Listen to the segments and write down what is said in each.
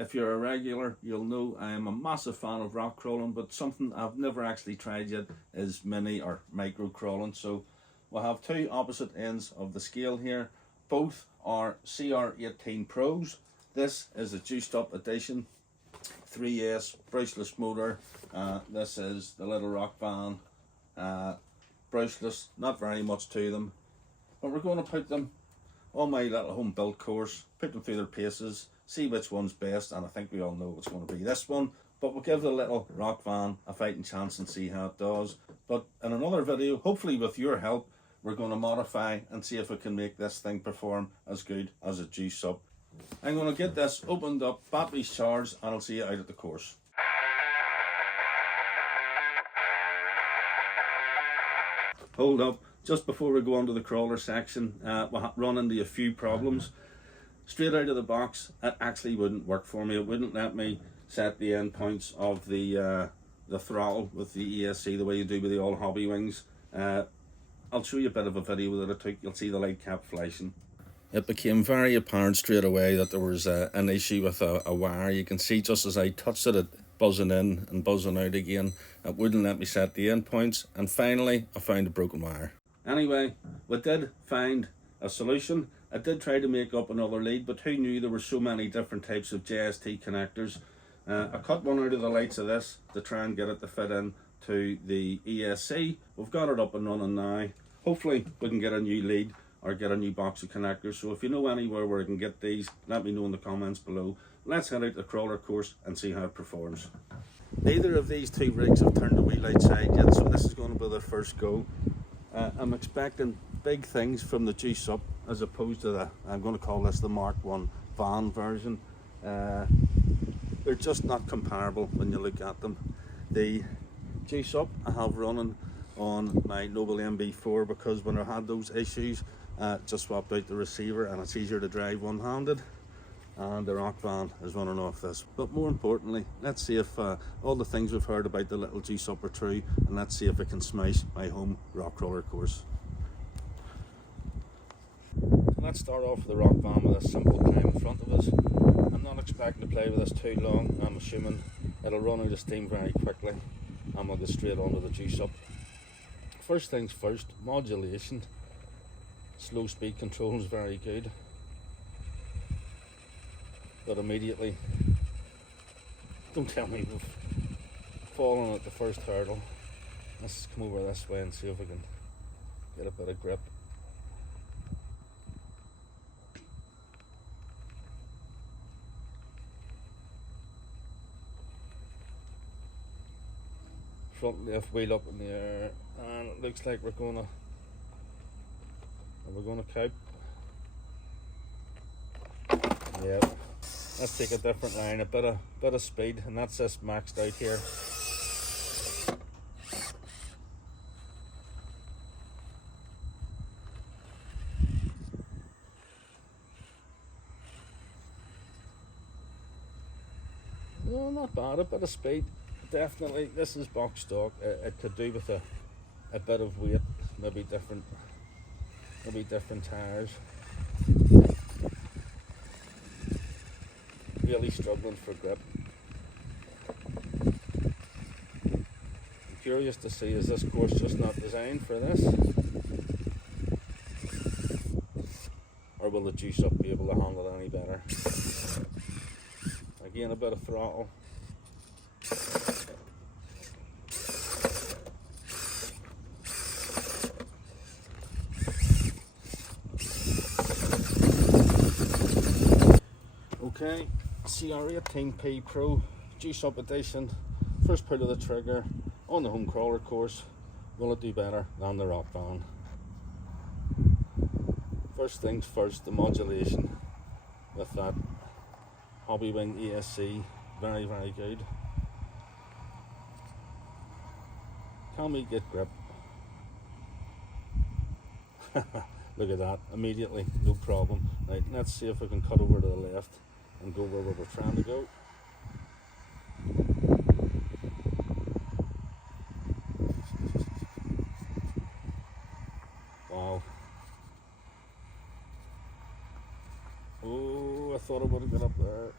if you're a regular, you'll know I am a massive fan of rock crawling, but something I've never actually tried yet is mini or micro crawling. So we'll have two opposite ends of the scale here. Both are CR18 Pros. This is a juiced up edition, 3S brushless motor. This is the little rock van, brushless, not very much to them. But we're going to put them on my little home build course, put them through their paces, see which one's best, and I think we all know it's going to be this one. But we'll give the little rock van a fighting chance and see how it does. But in another video, hopefully with your help, we're going to modify and see if we can make this thing perform as good as a juice up. I'm going to get this opened up, batteries charged, and I'll see you out at the course. Hold up, just before we go on to the crawler section, we'll run into a few problems. Straight out of the box, it actually wouldn't work for me. It wouldn't let me set the end points of the throttle with the ESC the way you do with the old hobby wings. I'll show you a bit of a video that I took. You'll see the light kept flashing. It became very apparent straight away that there was an issue with a wire. You can see just as I touched it, it buzzing in and buzzing out again. It wouldn't let me set the end points, and finally I found a broken wire. Anyway, we did find a solution. I did try to make up another lead, but who knew there were so many different types of JST connectors. I cut one out of the lights of this to try and get it to fit in to the ESC. We've got it up and running now. Hopefully we can get a new lead or get a new box of connectors. So if you know anywhere where I can get these, let me know in the comments below. Let's head out the crawler course and see how it performs. Neither of these two rigs have turned the wheel outside yet, so this is going to be their first go. I'm expecting big things from the juice up as opposed to the, I'm going to call this the Mark 1 van version. They're just not comparable when you look at them. The juice up I have running on my Noble MB4 because when I had those issues, just swapped out the receiver and it's easier to drive one-handed. And the rock van is running off this. But more importantly, let's see if all the things we've heard about the little juice up are true, and let's see if I can smash my home rock crawler course. Let's start off with the rock van with a simple climb in front of us. I'm not expecting to play with this too long. I'm assuming it'll run out of steam very quickly and we'll get straight onto the juice up. First things first, modulation. Slow speed control is very good. But immediately, don't tell me we've fallen at the first hurdle. Let's come over this way and see if we can get a bit of grip. Front left wheel up in the air, and it looks like we're gonna cope. Yeah. Let's take a different line, a bit of speed, and that's this maxed out here. No, not bad, a bit of speed. Definitely, this is box stock. It could do with a bit of weight, maybe different tires. Really struggling for grip. I'm curious to see, is this course just not designed for this? Or will the juice up be able to handle it any better? Again, a bit of throttle. Okay. CR18P Pro juice up edition, first pull of the trigger on the home crawler course. Will it do better than the rock van? First things first, the modulation with that hobby wing ESC, very good. Can we get grip? Look at that, immediately, no problem. Right, let's see if we can cut over to the left and go where we're trying to go. Wow. Oh, I thought I would have got up there.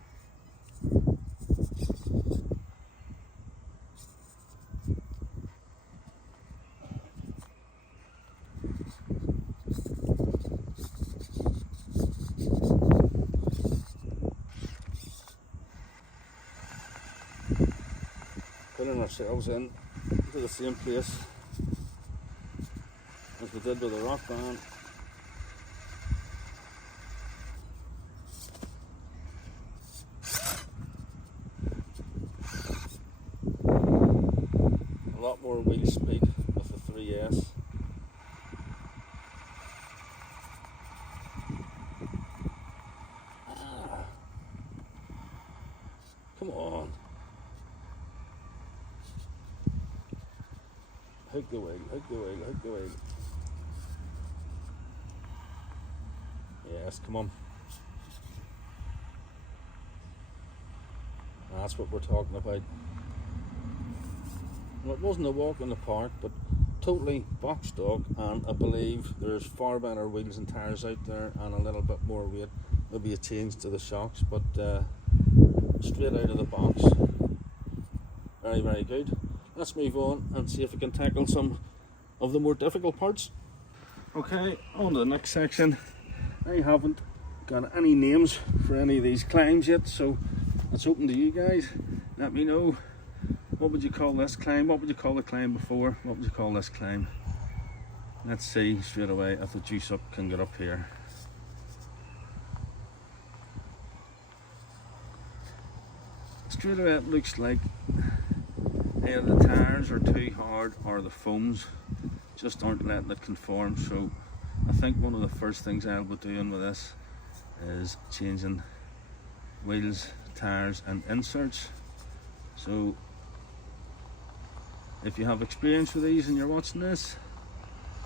putting ourselves in to the same place as we did with the rock band. A lot more wheel speed with the 3S. Come on. Hook the wheel, hook the wheel, hook the wheel. Yes, come on. That's what we're talking about. Well, it wasn't a walk in the park, but totally box stock, and I believe there's far better wheels and tyres out there and a little bit more weight. Maybe a change to the shocks, but straight out of the box. Very, very good. Let's move on and see if we can tackle some of the more difficult parts. Okay, on to the next section. I haven't got any names for any of these climbs yet, so it's open to you guys. Let me know, what would you call this climb? What would you call the climb before? What would you call this climb? Let's see straight away if the juice up can get up here. Straight away it looks like either the tyres are too hard or the foams just aren't letting it conform. So I think one of the first things I'll be doing with this is changing wheels, tyres and inserts. So if you have experience with these and you're watching this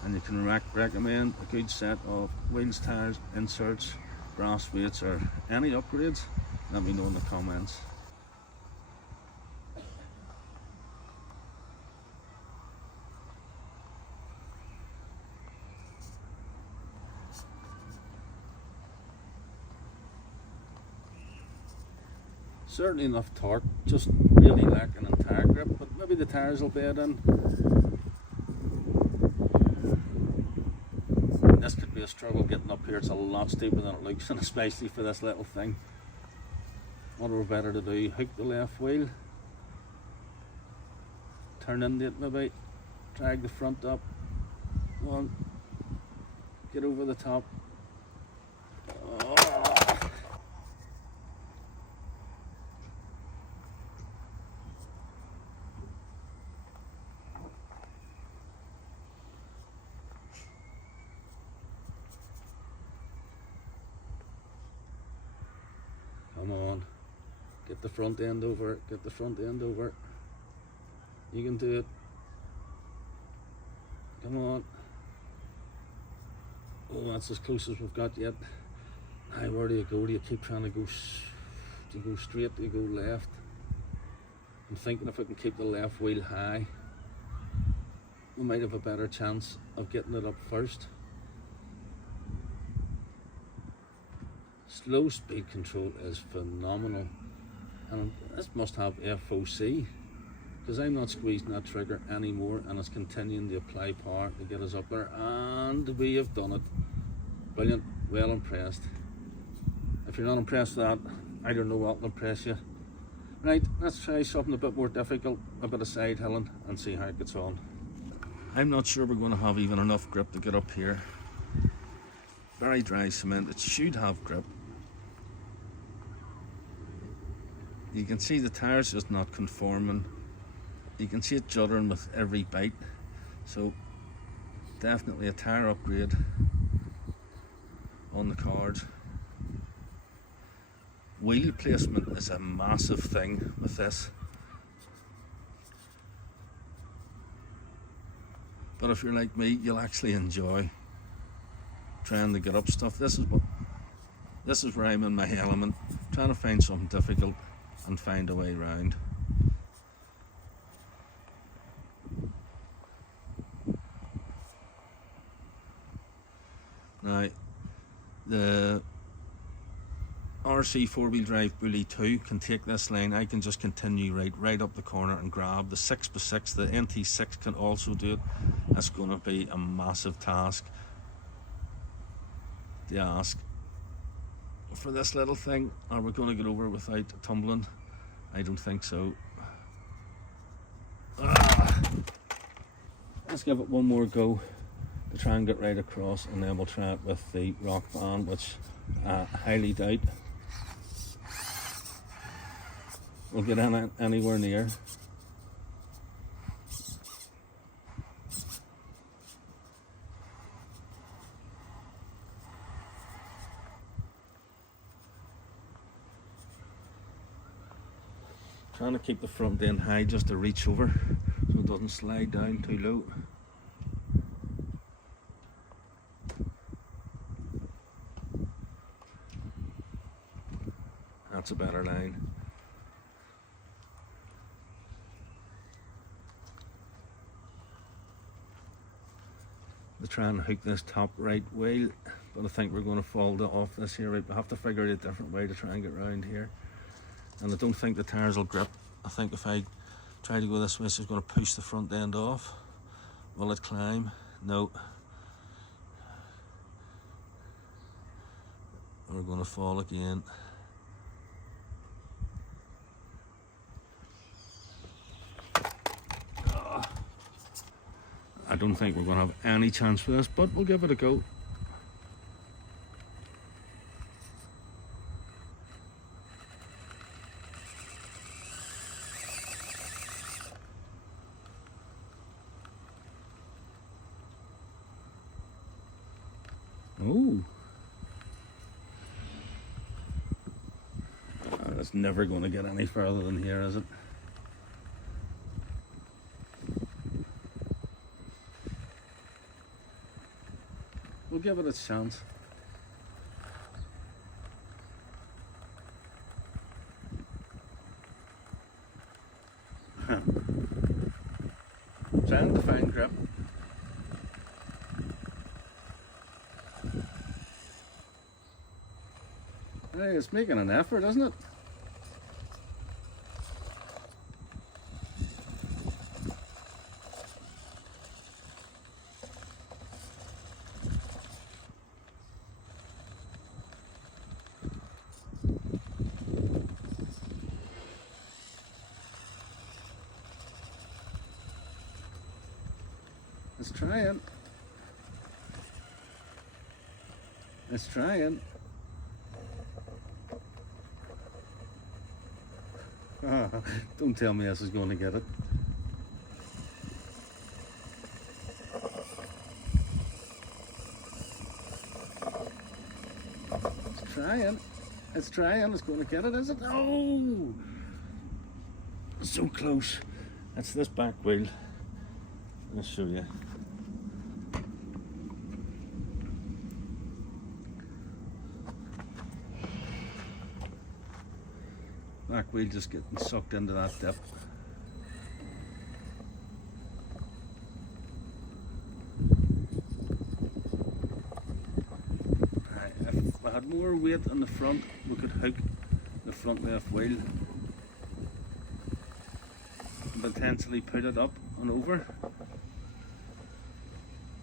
and you can recommend a good set of wheels, tyres, inserts, brass weights or any upgrades, let me know in the comments. Certainly enough torque, just really lacking in tyre grip, but maybe the tyres will bed in. This could be a struggle getting up here. It's a lot steeper than it looks, and especially for this little thing. What are we better to do? Hook the left wheel, turn into it maybe, drag the front up, come on, get over the top. Come on, get the front end over, get the front end over. You can do it. Come on. Oh, that's as close as we've got yet. Now, where do you go? Do you keep trying to go, straight? Do you go left? I'm thinking if we can keep the left wheel high, we might have a better chance of getting it up first. Slow speed control is phenomenal, and this must have FOC, because I'm not squeezing that trigger anymore and it's continuing to apply power to get us up there, and we have done it. Brilliant, well impressed. If you're not impressed with that, I don't know what will impress you. Right, let's try something a bit more difficult, a bit of side hilling, and see how it gets on. I'm not sure we're going to have even enough grip to get up here. Very dry cement, it should have grip. You can see the tyres just not conforming. You can see it juddering with every bite. So definitely a tyre upgrade on the cards. Wheel placement is a massive thing with this. But if you're like me, you'll actually enjoy trying to get up stuff. This is where I'm in my element, trying to find something difficult and find a way around. Now, the RC 4-wheel drive Bully 2 can take this line. I can just continue right up the corner and grab the 6x6. The NT6 can also do it. That's going to be a massive task to ask. For this little thing, are we going to get over without tumbling? I don't think so. Let's give it one more go to try and get right across, and then we'll try it with the rock band, which I highly doubt we'll get anywhere near. Trying to keep the front end high just to reach over so it doesn't slide down too low. That's a better line. To try and hook this top right wheel, but I think we're going to fall off this here. We'll have to figure out a different way to try and get around here. And I don't think the tires will grip. I think if I try to go this way, it's just going to push the front end off. Will it climb? No. We're going to fall again. I don't think we're going to have any chance with this, but we'll give it a go. Oh, it's never going to get any further than here, is it? We'll give it a chance. Trying to find grip. Hey, it's making an effort, isn't it? It's trying. It's trying. Don't tell me this is going to get it. It's trying. It's trying. It's going to get it, is it? Oh! So close. That's this back wheel. I'll show you. Back wheel just getting sucked into that dip. If I had more weight on the front, we could hook the front left wheel and potentially put it up and over.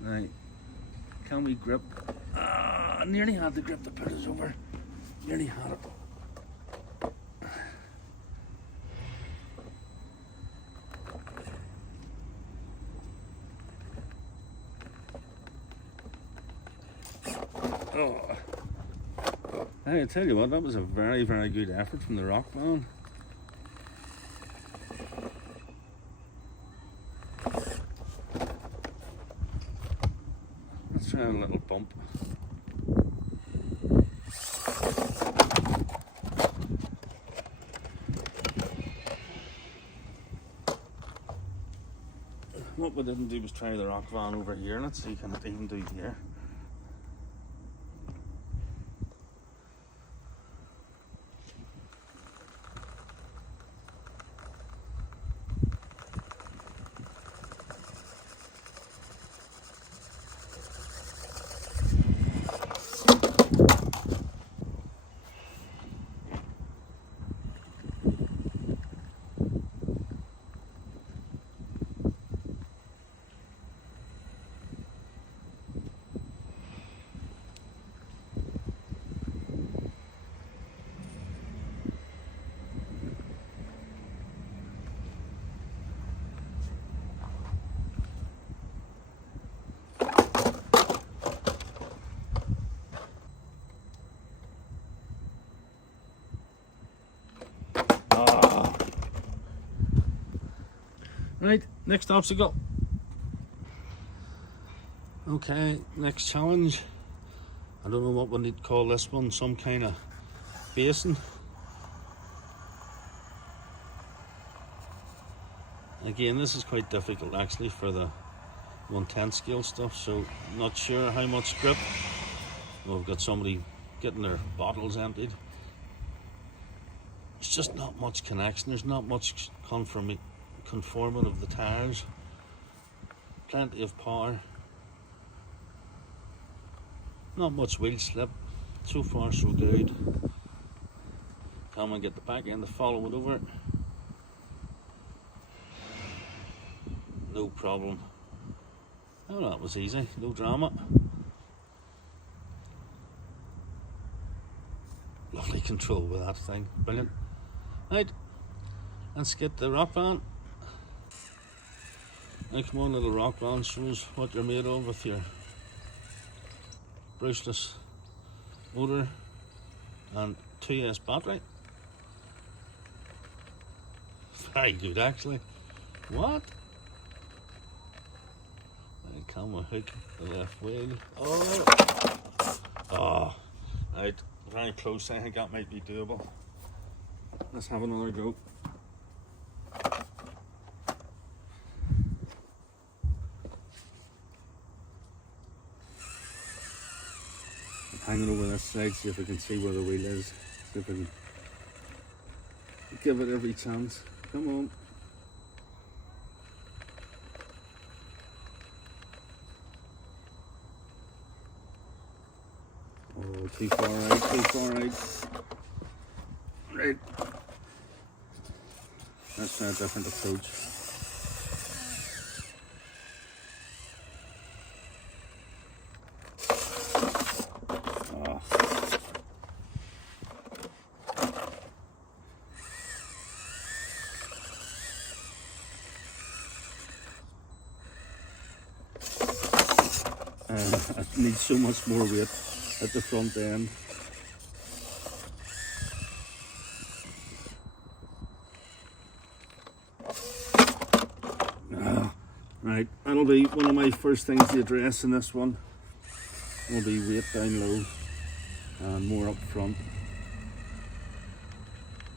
Right, can we grip? I nearly had the grip to put us over. Nearly had it. Oh, I tell you what, that was a very, very good effort from the rock band. Let's try a little bump. What we didn't do was try the rock van over here. Let's see, can it even do here? Right, next obstacle. Okay, next challenge. I don't know what we need to call this one, some kind of basin. Again, this is quite difficult actually for the 1/10 scale stuff, so not sure how much grip. Well, we've got somebody getting their bottles emptied. It's just not much connection, there's not much conforming of the tires. Plenty of power. Not much wheel slip. So far so good. Come and get the back end to follow it over. No problem. Oh, that was easy, no drama. Lovely control with that thing, brilliant. Right, let's get the rock band. Now come on, little rock band, shows what you're made of with your brushless motor and 2S battery. Very good actually. What? Camera hook, the left wheel. Oh, right, very close. I think that might be doable. Let's have another go. I'm hanging over this side, see if I can see where the wheel is. See if I can give it every chance. Come on. Oh, too far out, too far out. Right. Let's try a different approach. Oh. I need so much more weight at the front end. Right, that'll be one of my first things to address in this one. Will be weight down low and more up front,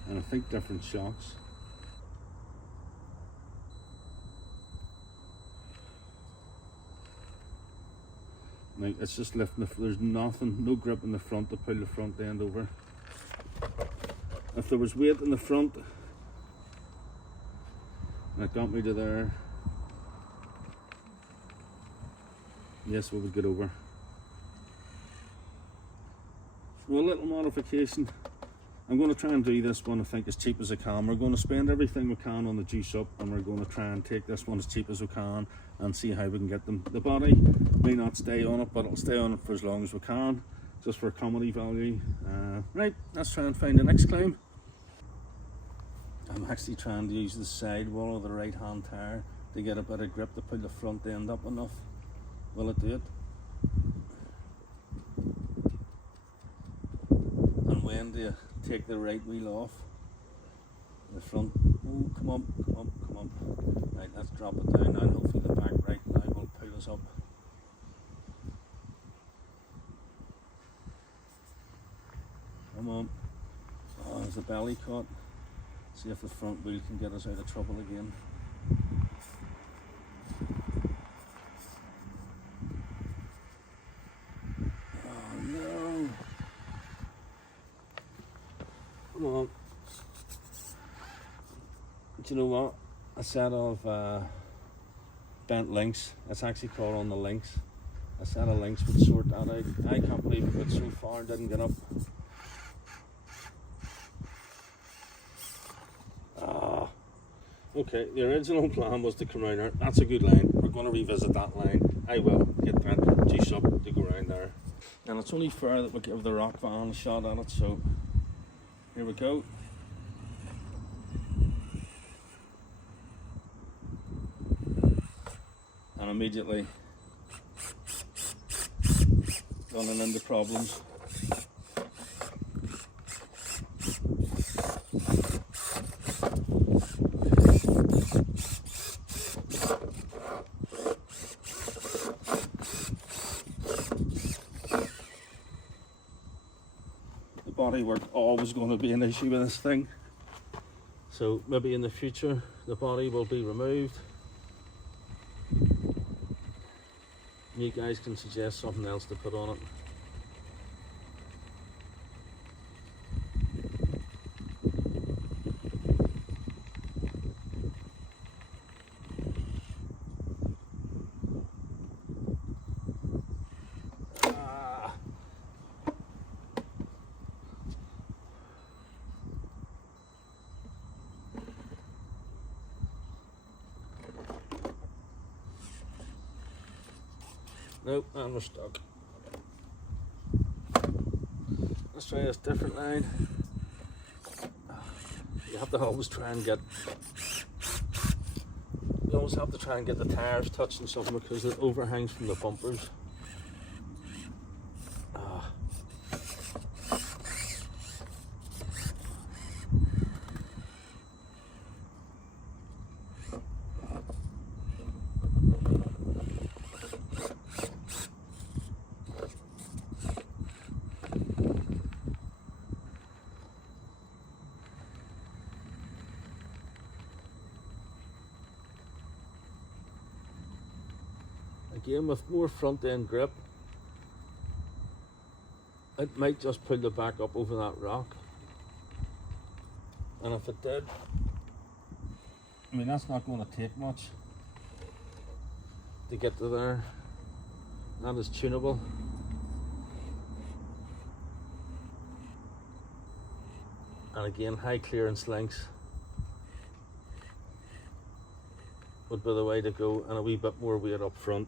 and I think different shocks. Now it's just lifting there's nothing, no grip in the front to pull the front end over. If there was weight in the front and it got me to there, yes, we would get over. Well, a little modification. I'm going to try and do this one, I think, as cheap as I can. We're going to spend everything we can on the juice up, and we're going to try and take this one as cheap as we can and see how we can get them. The body may not stay on it, but it'll stay on it for as long as we can, just for comedy value. Right, let's try and find the next climb. I'm actually trying to use the sidewall of the right hand tire to get a bit of grip to pull the front end up enough. Will it do it? And when do you take the right wheel off? The front. Oh, come on, come on, come on. Right, let's drop it down now, and hopefully the back right now will pull us up. Come on. Oh, there's the belly cut. See if the front wheel can get us out of trouble again. Come on. Do you know what? A set of bent links. It's actually called on the links. A set of links would sort that out. I can't believe it went so far and didn't get up. Okay, the original plan was to come around there. That's a good line. We're going to revisit that line. I will get that G-Shop to go around there. And it's only fair that we give the rock van a shot at it, so here we go. And immediately running into problems. bodywork always going to be an issue with this thing. So maybe in the future the body will be removed. You guys can suggest something else to put on it. Nope, and we're stuck. Let's try this different line. You have to always try and get, the tires touching something because it overhangs from the bumpers. Again, with more front end grip, it might just pull the back up over that rock. And if it did, I mean, that's not going to take much to get to there. That is tunable. And again, high clearance links would be the way to go, and a wee bit more weight up front.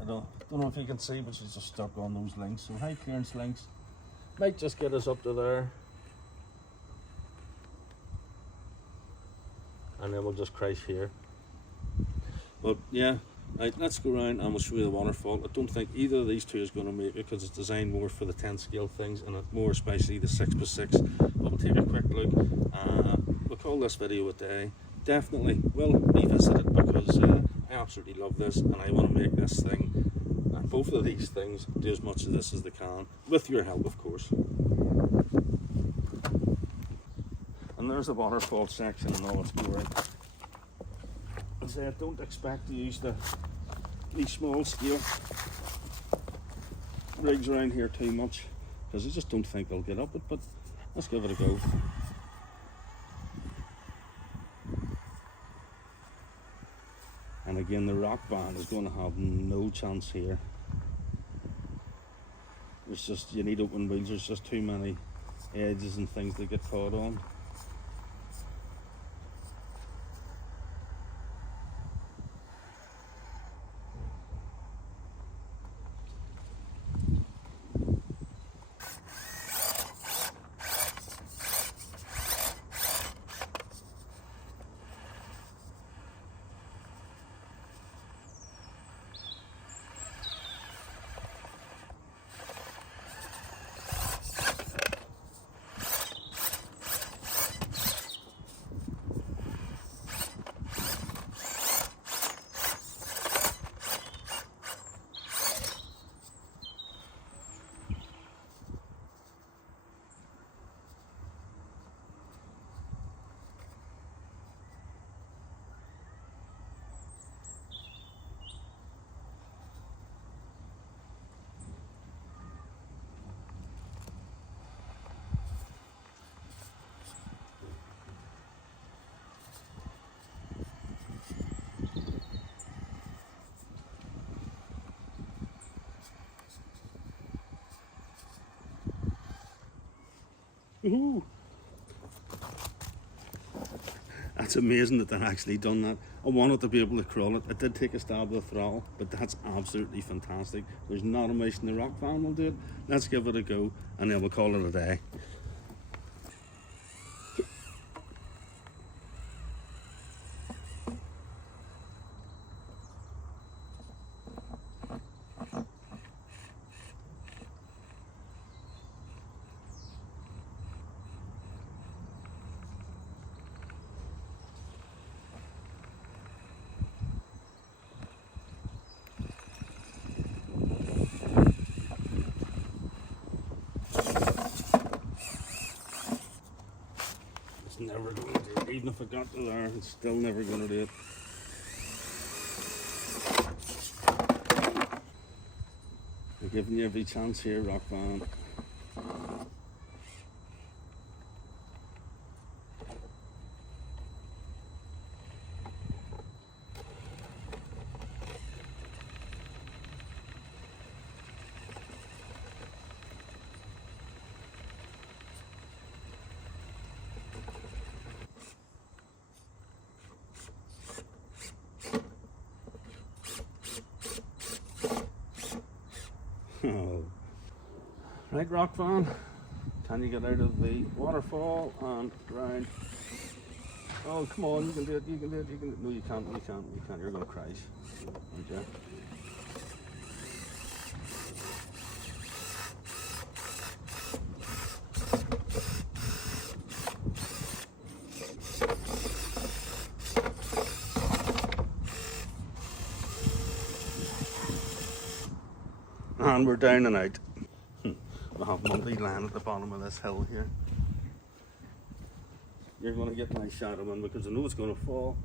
I don't know if you can see, but she's just stuck on those links. So high clearance links might just get us up to there, and then we'll just crash here. But yeah, right, let's go around and we'll show you the waterfall. I don't think either of these two is going to make it because it's designed more for the 10 scale things, and more especially the 6x6. But we'll take a quick look. We'll call this video a day. Definitely will revisit it because I absolutely love this, and I want to make this thing, both of these things, do as much of this as they can, with your help of course. And there's the waterfall section in all its glory. I say I don't expect to use these small scale rigs around here too much because I just don't think they'll get up it, but let's give it a go. And again, the rock band is going to have no chance here. There's just, you need open wheels, there's just too many edges and things to get caught on. Ooh. That's amazing that they've actually done that. I wanted to be able to crawl it. I did take a stab with the throttle, but that's absolutely fantastic. There's not a mouse in the rock van will do it. Let's give it a go, and then we'll call it a day. never going to do it. Even if I got to there, it's still never going to do it. I'm giving you every chance here, Rock Van. Right, Rock Van, can you get out of the waterfall and round? Oh, come on, you can do it, you can do it, you can do it. No, you can't, you're going to crash, aren't you? And we're down and out. We have Monday land at the bottom of this hill here. You're going to get my shadow in because I know it's going to fall.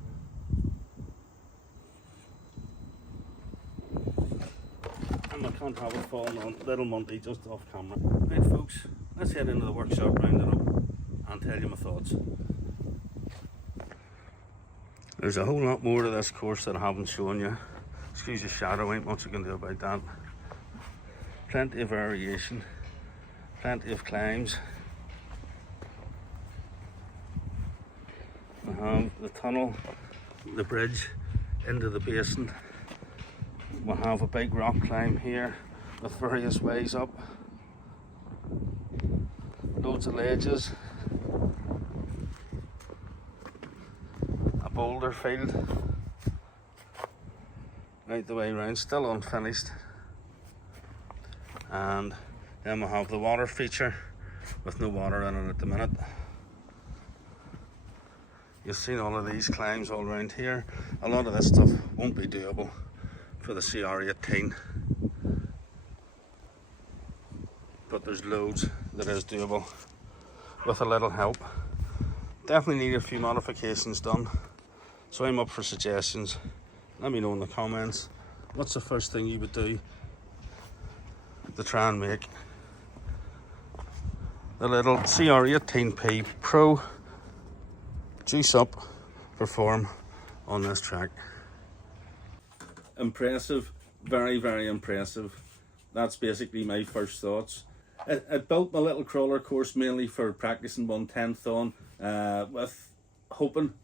And I can't have it falling on little Monday just off camera. Right folks, let's head into the workshop, round it up and tell you my thoughts. There's a whole lot more to this course that I haven't shown you. Excuse the shadow, ain't much I can do about that. Plenty of variation, plenty of climbs. We have the tunnel, the bridge into the basin. We have a big rock climb here with various ways up. Loads of ledges. A boulder field. Right the way around, still unfinished. And then we have the water feature with no water in it at the minute. You've seen all of these climbs all around here. A lot of this stuff won't be doable for the CR18, but there's loads that is doable with a little help. Definitely need a few modifications done, so I'm up for suggestions. Let me know in the comments what's the first thing you would do to try and make the little CR18P Pro juice up perform on this track. Impressive, very, very impressive. That's basically my first thoughts. I built my little crawler course mainly for practicing 1/10 on, with hoping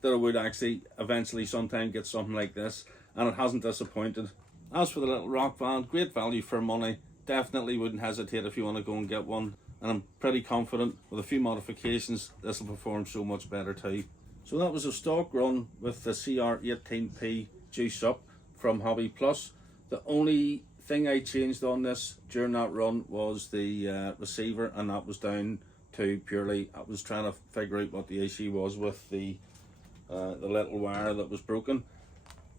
that I would actually eventually sometime get something like this, and it hasn't disappointed. As for the little Rock Van, great value for money. Definitely wouldn't hesitate if you want to go and get one, and I'm pretty confident with a few modifications this will perform so much better too. So that was a stock run with the CR18P Juice Up from Hobby Plus. The only thing I changed on this during that run was the receiver, and that was down to purely I was trying to figure out what the issue was with the little wire that was broken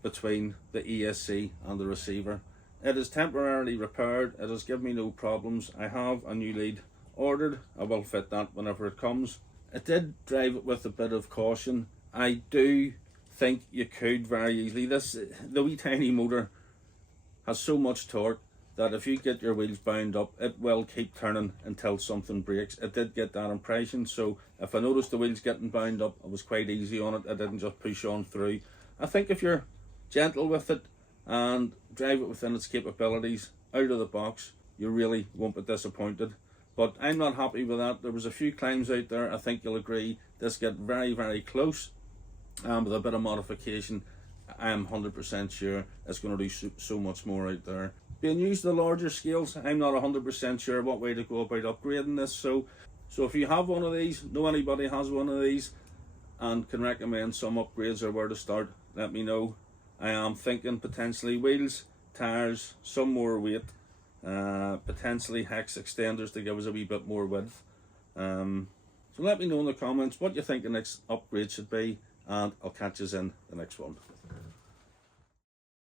between the ESC and the receiver. It is temporarily repaired. It has given me no problems. I have a new lead ordered. I will fit that whenever it comes. I did drive it with a bit of caution. I do think you could very easily. The wee tiny motor has so much torque that if you get your wheels bound up, it will keep turning until something breaks. It did get that impression, so if I noticed the wheels getting bound up, I was quite easy on it. I didn't just push on through. I think if you're gentle with it and drive it within its capabilities out of the box, you really won't be disappointed. But I'm not happy with that. There was a few climbs out there, I think you'll agree, this get very, very close. With a bit of modification, I am 100% sure it's going to do so much more out there. Being used at larger scales, I'm not 100% sure what way to go about upgrading this. So if you have one of these, know anybody has one of these, and can recommend some upgrades or where to start, let me know. I am thinking potentially wheels, tires, some more weight, potentially hex extenders to give us a wee bit more width. So let me know in the comments what you think the next upgrade should be, and I'll catch you in the next one.